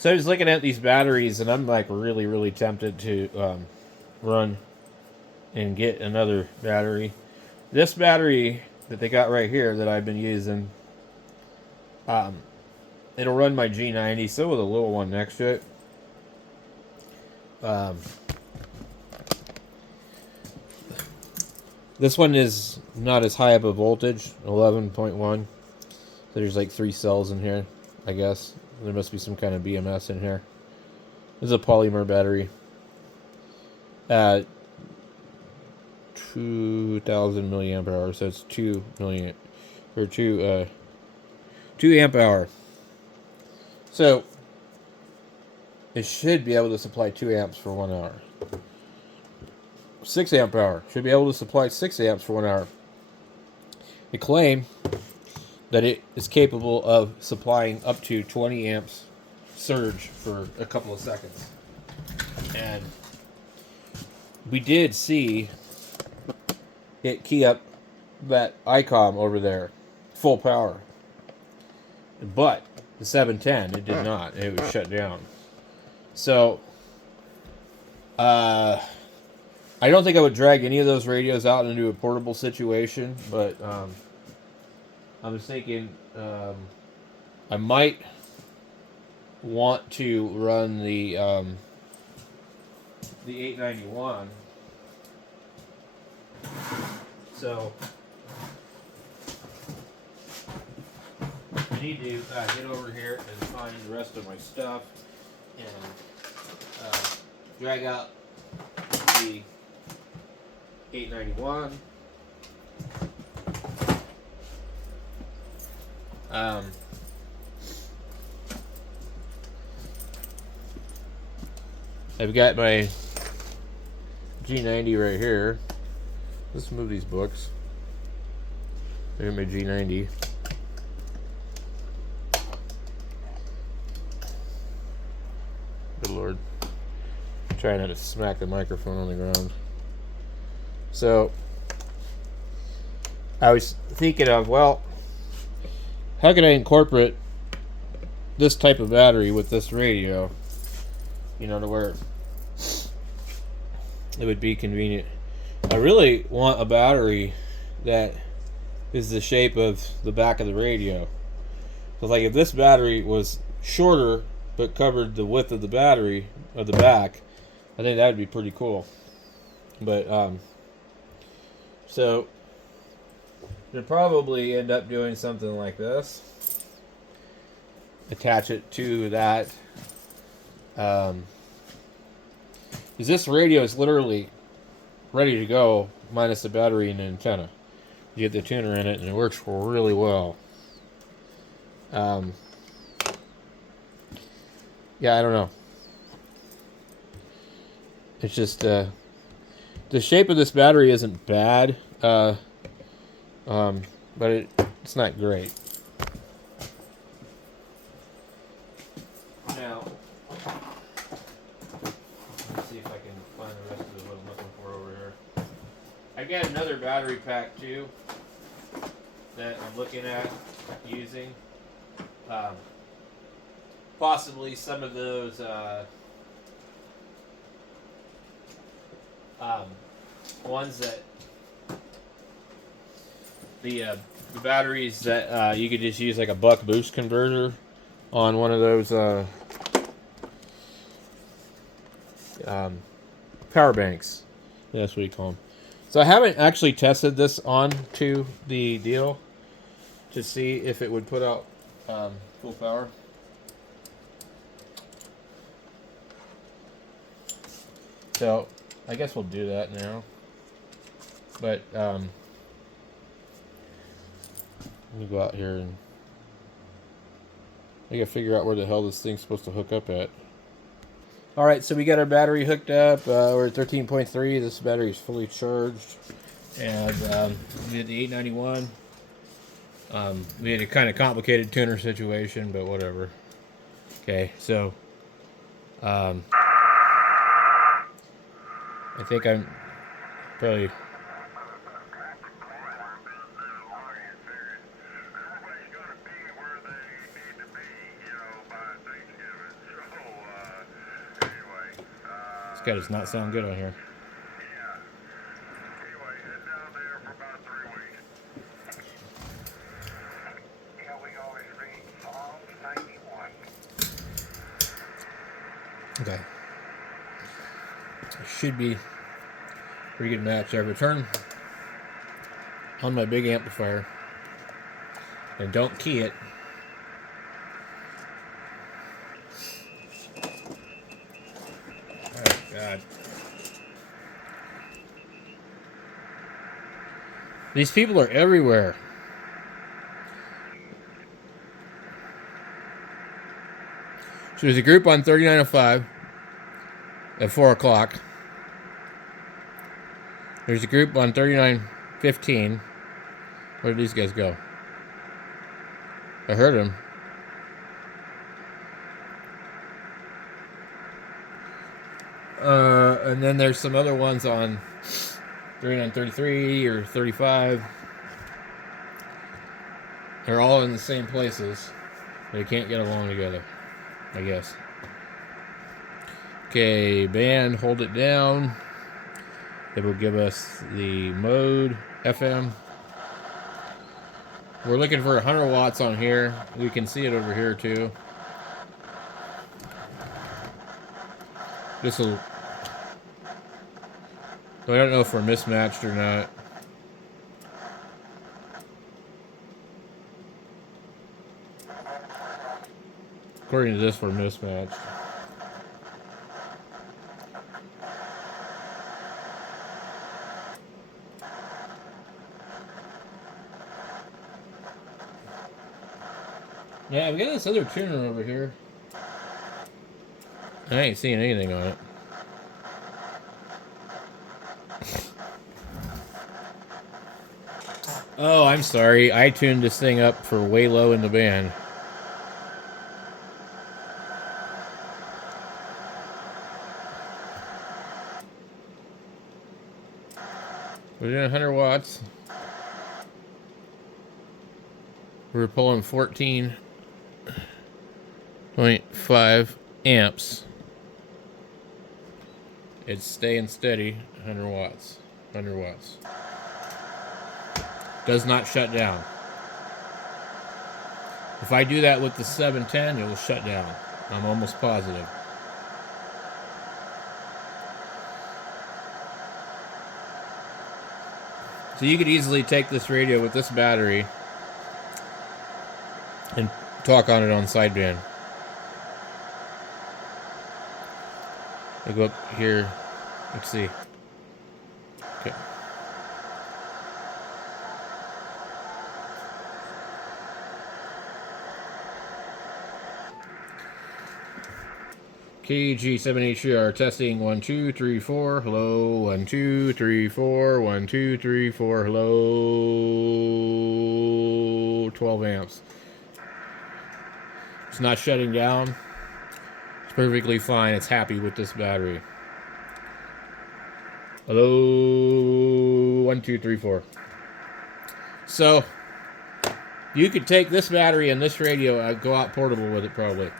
So I was looking at these batteries, and I'm like really, really tempted to run and get another battery. This battery that they got right here that I've been using, um, it'll run my G90, still with a little one next to it. Um, this one is not as high up a voltage, 11.1. So there's like 3 cells in here, I guess. There must be some kind of BMS in here. This is a polymer battery. 2,000 milliamp hour, so it's 2 million or 2 amp hour. So it should be able to supply 2 amps for 1 hour. 6 amp hour should be able to supply 6 amps for 1 hour. They claim that it is capable of supplying up to 20 amps surge for a couple of seconds. And we did see it key up that ICOM over there, full power. But the 710, it did not. It was shut down. So, I don't think I would drag any of those radios out into a portable situation, but I was thinking I might want to run the 891. So I need to get over here and find the rest of my stuff and drag out the 891. I've got my G90 right here. Let's move these books. There's my G90. Good Lord. I'm trying not to smack the microphone on the ground. So, I was thinking of, well, how can I incorporate this type of battery with this radio? You know, to where it would be convenient. I really want a battery that is the shape of the back of the radio. Because, like, if this battery was shorter but covered the width of the battery of the back, I think that would be pretty cool. But so you'd probably end up doing something like this. Attach it to that. Because this radio is literally ready to go, minus the battery and the antenna. You get the tuner in it, and it works really well. Yeah, I don't know. It's just the shape of this battery isn't bad, but it's not great. Now, let's see if I can find the rest of what I'm looking for over here. I got another battery pack too that I'm looking at using. Possibly some of those ones that the batteries that you could just use like a buck boost converter on one of those power banks. That's what you call them. So I haven't actually tested this on to the deal to see if it would put out full power. So I guess we'll do that now. But let me go out here and I gotta figure out where the hell this thing's supposed to hook up at. Alright, so we got our battery hooked up. We're at 13.3. This battery is fully charged. And we did the 891. We had a kind of complicated tuner situation, but whatever. Okay, so I think I'm probably This guy does not sound good on here. Okay. Should be pretty good match there. But turn on my big amplifier and don't key it. Oh God. These people are everywhere. So there's a group on 3905 at 4 o'clock. There's a group on 3915. Where did these guys go? I heard them. And then there's some other ones on 3933 or 35. They're all in the same places. They can't get along together, I guess. Okay, band, hold it down. It will give us the mode, FM. We're looking for 100 watts on here. We can see it over here too. This will... I don't know if we're mismatched or not. According to this, we're mismatched. Yeah, we got this other tuner over here. I ain't seeing anything on it. Oh, I'm sorry. I tuned this thing up for way low in the band. We're doing 100 watts. We're pulling 14.5 amps. It's staying steady. 100 watts. 100 watts. Does not shut down. If I do that with the 710, it will shut down. I'm almost positive. So you could easily take this radio with this battery and talk on it on sideband. I go up here. Let's see. Okay. KG7HR testing 1 2 3 4 hello 1 2 3 4 1 2 3 4 hello 12 amps. It's not shutting down. It's perfectly fine. It's happy with this battery. Hello 1 2 3 4. So you could take this battery and this radio and go out portable with it probably.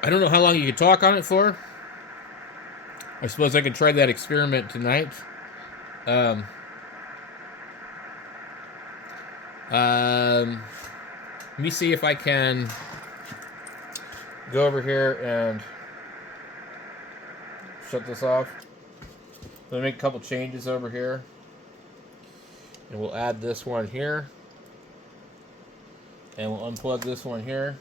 I don't know how long you could talk on it for. I suppose I could try that experiment tonight. Let me see if I can go over here and shut this off. Let me make a couple changes over here. And we'll add this one here. And we'll unplug this one here.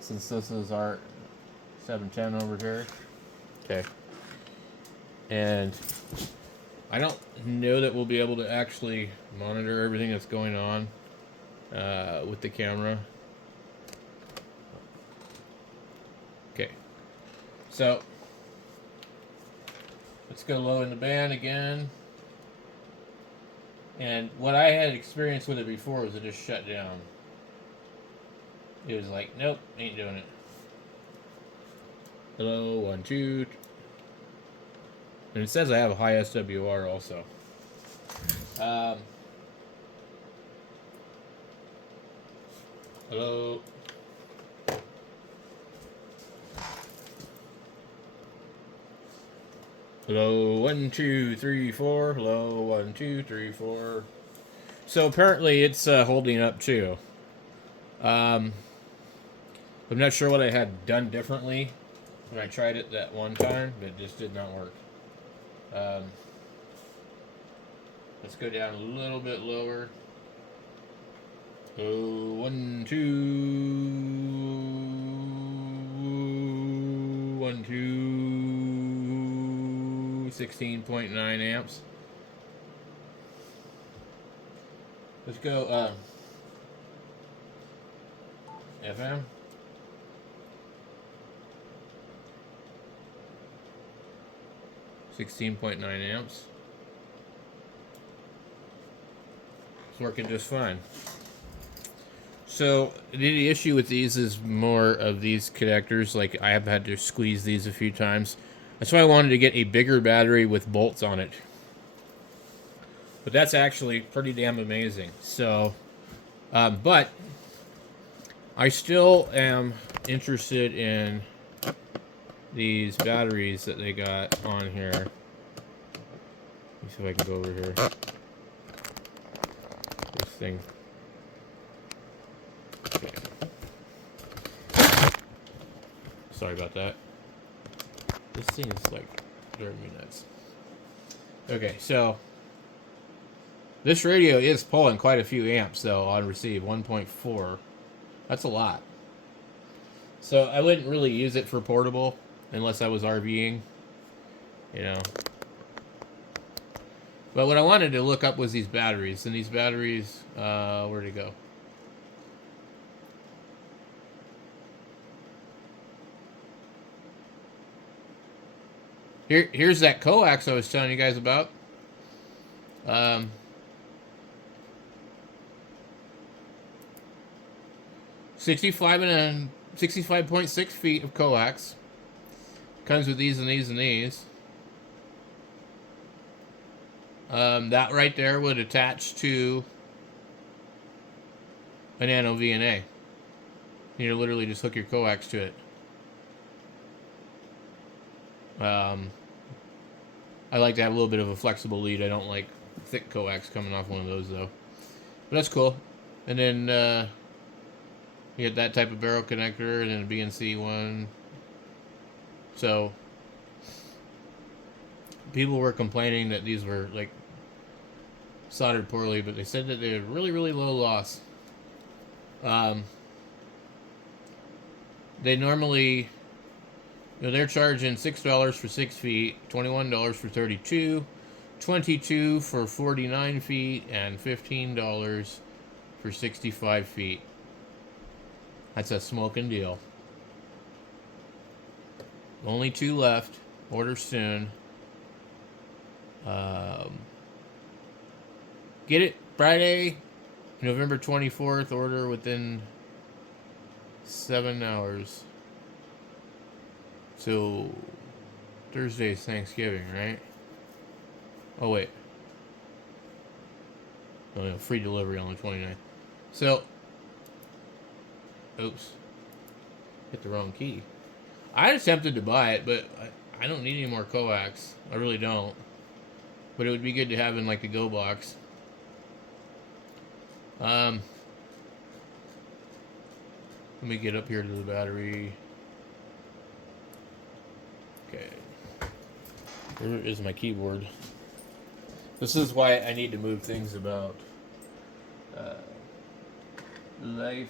Since this is our 710 over here. Okay. And I don't know that we'll be able to actually monitor everything that's going on with the camera. Okay. So let's go low in the band again. And what I had experienced with it before was it just shut down. It was like, nope, ain't doing it. Hello, 1 2. And it says I have a high SWR also. Hello. Hello, 1, 2, 3, 4. Hello, 1, 2, 3, 4. So apparently it's holding up too. Um, I'm not sure what I had done differently when I tried it that one time, but it just did not work. Um, let's go down a little bit lower. Oh, 1, 2, 1, 2, 16.9 amps. Let's go FM. 16.9 amps. It's working just fine. So the issue with these is more of these connectors. Like I have had to squeeze these a few times. That's why I wanted to get a bigger battery with bolts on it. But that's actually pretty damn amazing. So, but I still am interested in these batteries that they got on here. Let me see if I can go over here. This thing. Okay. Sorry about that. This thing is like driving me nuts. Okay, so this radio is pulling quite a few amps though on receive, 1.4. That's a lot. So I wouldn't really use it for portable unless I was RVing, you know. But what I wanted to look up was these batteries, and these batteries, where'd it go? Here's that coax I was telling you guys about. 65.6 feet of coax. Comes with these and these and these. That right there would attach to a nano VNA. You literally just hook your coax to it. I like to have a little bit of a flexible lead. I don't like thick coax coming off one of those though. But that's cool. And then you get that type of barrel connector and then a BNC one. So people were complaining that these were like soldered poorly, but they said that they had really, really low loss. They normally, they're charging $6 for 6 feet, $21 for 32, $22 for 49 feet, and $15 for 65 feet. That's a smoking deal. Only 2 left. Order soon. Get it Friday, November 24th. Order within 7 hours. So Thursday is Thanksgiving, right? Oh wait. Oh no, free delivery on the 29th. So, oops, hit the wrong key. I attempted to buy it, but I don't need any more coax. I really don't. But it would be good to have in like the Go box. Let me get up here to the battery. Okay. Where is my keyboard? This is why I need to move things about. Lifepo4.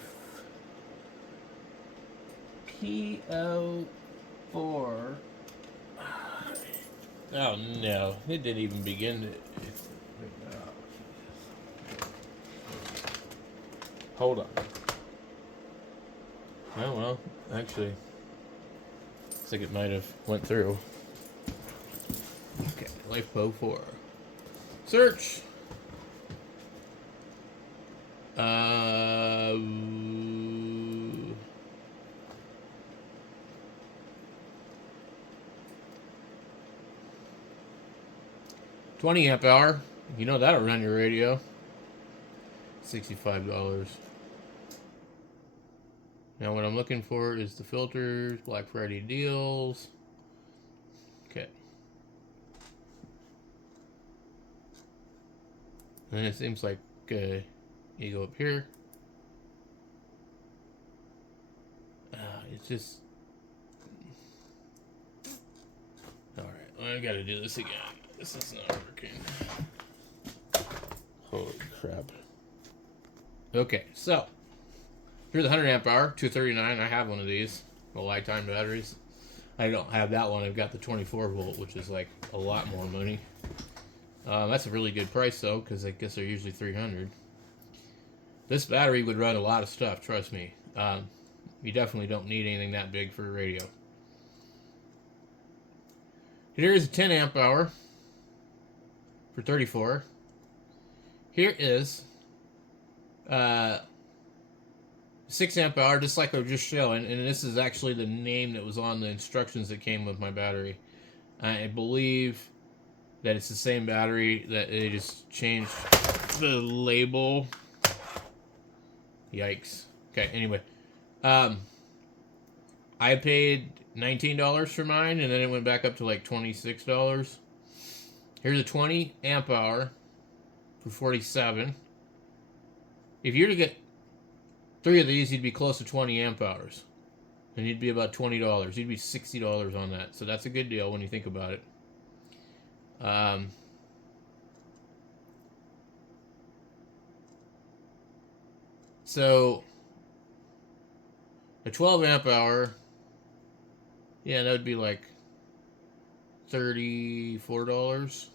Oh no, it didn't even begin to. Hold on. Oh well, actually, looks like it might have went through. Okay, Lifepo4. Search. 20 amp hour. You know that'll run your radio. $65. Now what I'm looking for is the filters, Black Friday deals. Okay. And it seems like you go up here. It's just... Alright, well, I gotta do this again. This is not working. Holy crap. Okay, so here's the 100 amp hour, 239. I have one of these, the lifetime batteries. I don't have that one. I've got the 24 volt, which is like a lot more money. That's a really good price though, because I guess they're usually 300. This battery would run a lot of stuff, trust me. You definitely don't need anything that big for a radio. Here is a 10 amp hour for 34. Here is 6 amp hour, just like I was just showing, and this is actually the name that was on the instructions that came with my battery. I believe that it's the same battery, that they just changed the label. Yikes. Okay, anyway. I paid $19 for mine, and then it went back up to like $26. Here's a 20 amp hour for $47. If you were to get 3 of these, you'd be close to 20 amp hours. And you'd be about $20. You'd be $60 on that. So that's a good deal when you think about it. So a 12 amp hour, yeah, that would be like $34.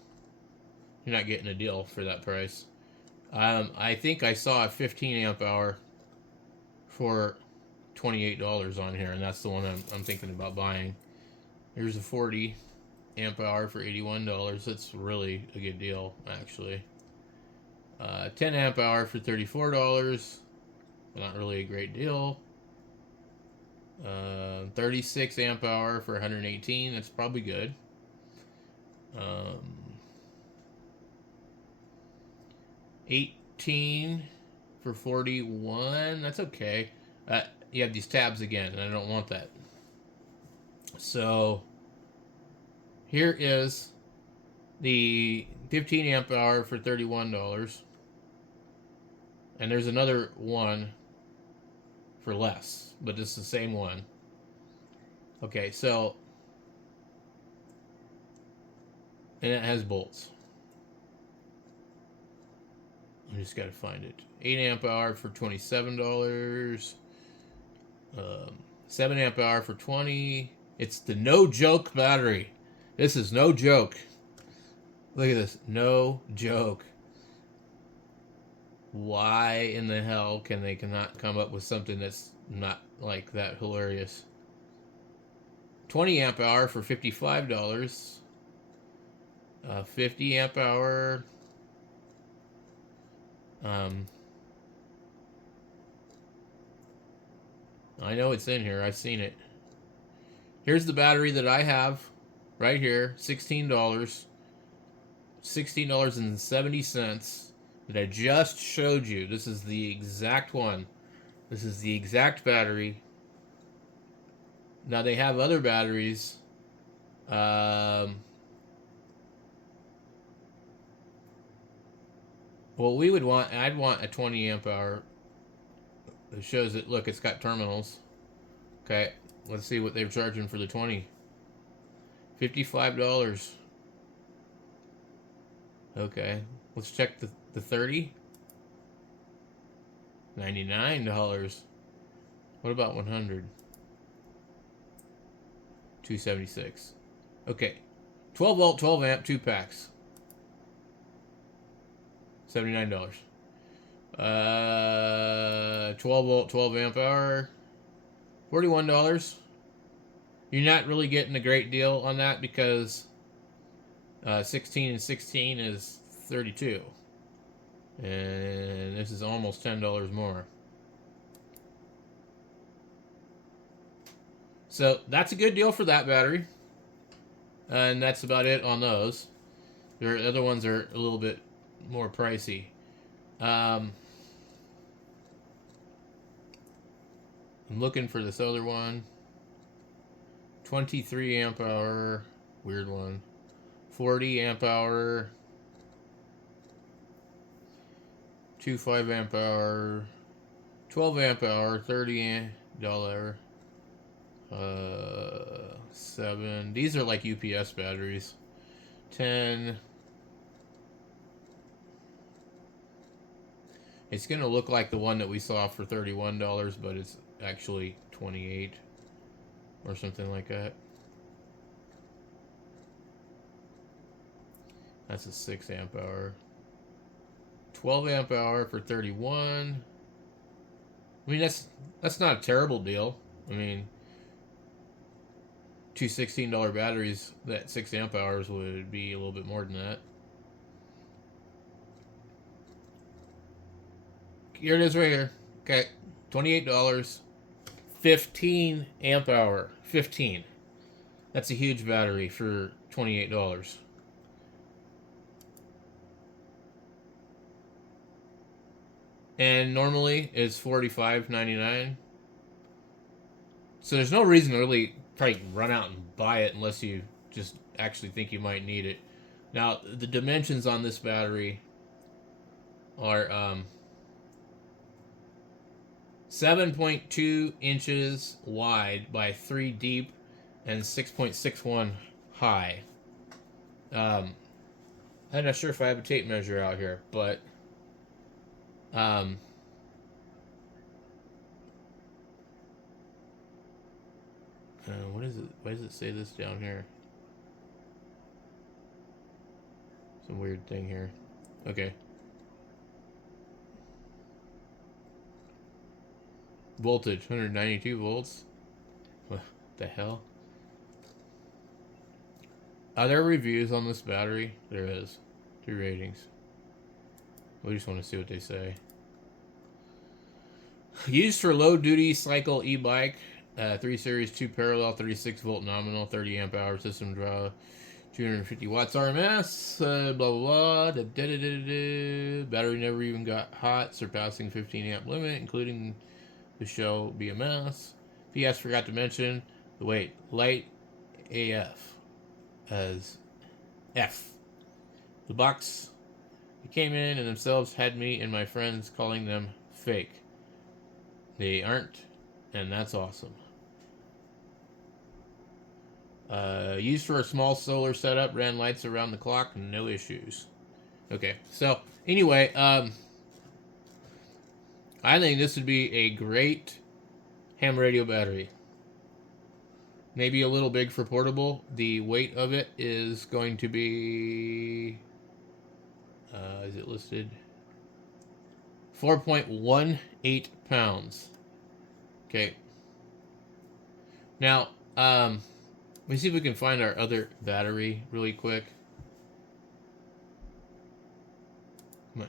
You're not getting a deal for that price. I think I saw a 15 amp hour for $28 on here, and that's the one I'm thinking about buying. Here's a 40 amp hour for $81. That's really a good deal, actually. 10 amp hour for $34. Not really a great deal. 36 amp hour for 118. That's probably good. 18 for 41. That's okay. You have these tabs again, and I don't want that. So here is the 15 amp hour for $31. And there's another one for less, but it's the same one. Okay, so, and it has bolts. I just gotta find it. 8 amp hour for $27. 7 amp hour for $20. It's the no joke battery. This is no joke. Look at this, no joke. Why in the hell can they cannot come up with something that's not like that hilarious? 20 amp hour for $55. 50 amp hour. I know it's in here. I've seen it. Here's the battery that I have right here. $16. $16.70 that I just showed you. This is the exact one. This is the exact battery. Now they have other batteries. Well, we would want, I'd want a 20 amp hour. It shows it, look, it's got terminals. Okay, let's see what they're charging for the 20. $55. Okay, let's check the 30. $99. What about 100? $276. Okay, 12 volt, 12 amp, 2 packs. $79. 12 volt, 12 amp hour. $41. You're not really getting a great deal on that because 16 and 16 is 32. And this is almost $10 more. So that's a good deal for that battery. And that's about it on those. The other ones are a little bit more pricey. I'm looking for this other one. 23 amp hour. Weird one. 40 amp hour. 2 5 amp hour, 12 amp hour, $30. 7. These are like UPS batteries. 10. It's gonna look like the one that we saw for $31, but it's actually 28 or something like that. That's a 6 amp hour. 12 amp hour for 31. I mean, that's not a terrible deal. I mean, two $16 batteries, that 6 amp hours would be a little bit more than that. Here it is right here. Okay, $28. 15 amp hour. 15. That's a huge battery for $28. And normally it's $45.99. So there's no reason to really probably run out and buy it unless you just actually think you might need it. Now, the dimensions on this battery are 7.2 inches wide by 3 deep and 6.61 high. I'm not sure if I have a tape measure out here, but what is it? Why does it say this down here? Some weird thing here. Okay. Voltage, 192 volts. What the hell? Are there reviews on this battery? There is. 2 ratings. We just want to see what they say. Used for low-duty cycle e-bike. 3 series, 2 parallel, 36 volt nominal, 30 amp hour system draw, 250 watts RMS, blah, blah, blah. Da, da, da, da, da. Battery never even got hot, surpassing 15 amp limit, including the show BMS. PS forgot to mention the weight. Light AF as F. The box came in and themselves had me and my friends calling them fake. They aren't, and that's awesome. Used for a small solar setup, ran lights around the clock, no issues. Okay, so anyway, I think this would be a great ham radio battery. Maybe a little big for portable. The weight of it is going to be, is it listed? 4.18 pounds. Okay. Now, let me see if we can find our other battery really quick. Come on.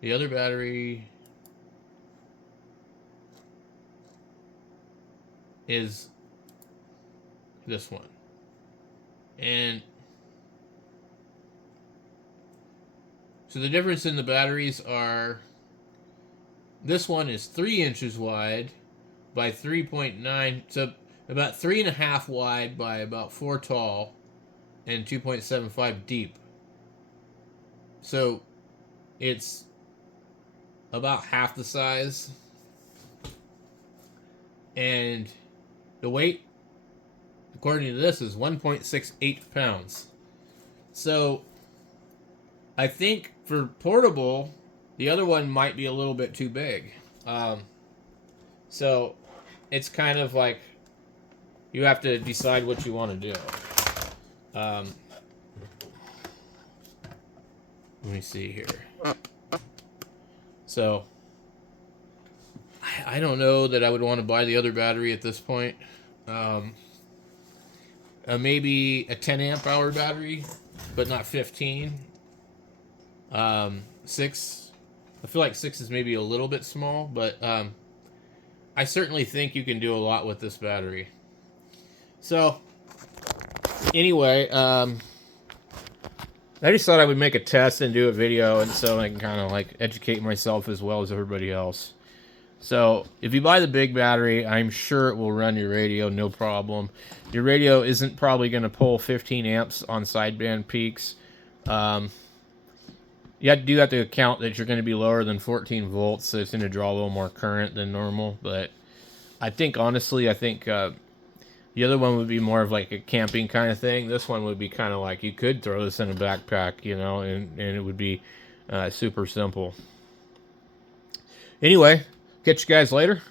The other battery is this one. And so the difference in the batteries are, this one is 3 inches wide by 3.9, so about 3.5 wide by about 4 tall and 2.75 deep. So it's about half the size. And the weight, according to this, is 1.68 pounds. So I think for portable, the other one might be a little bit too big. So it's kind of like you have to decide what you want to do. Let me see here. So I don't know that I would want to buy the other battery at this point. Maybe a 10 amp hour battery, but not 15. 6. I feel like 6 is maybe a little bit small, but I certainly think you can do a lot with this battery. So anyway, I just thought I would make a test and do a video, and so I can kind of like educate myself as well as everybody else. So if you buy the big battery, I'm sure it will run your radio, no problem. Your radio isn't probably going to pull 15 amps on sideband peaks, You do have to account that you're going to be lower than 14 volts, so it's going to draw a little more current than normal. But I think, honestly, the other one would be more of like a camping kind of thing. This one would be kind of like you could throw this in a backpack, you know, and it would be super simple. Anyway, catch you guys later.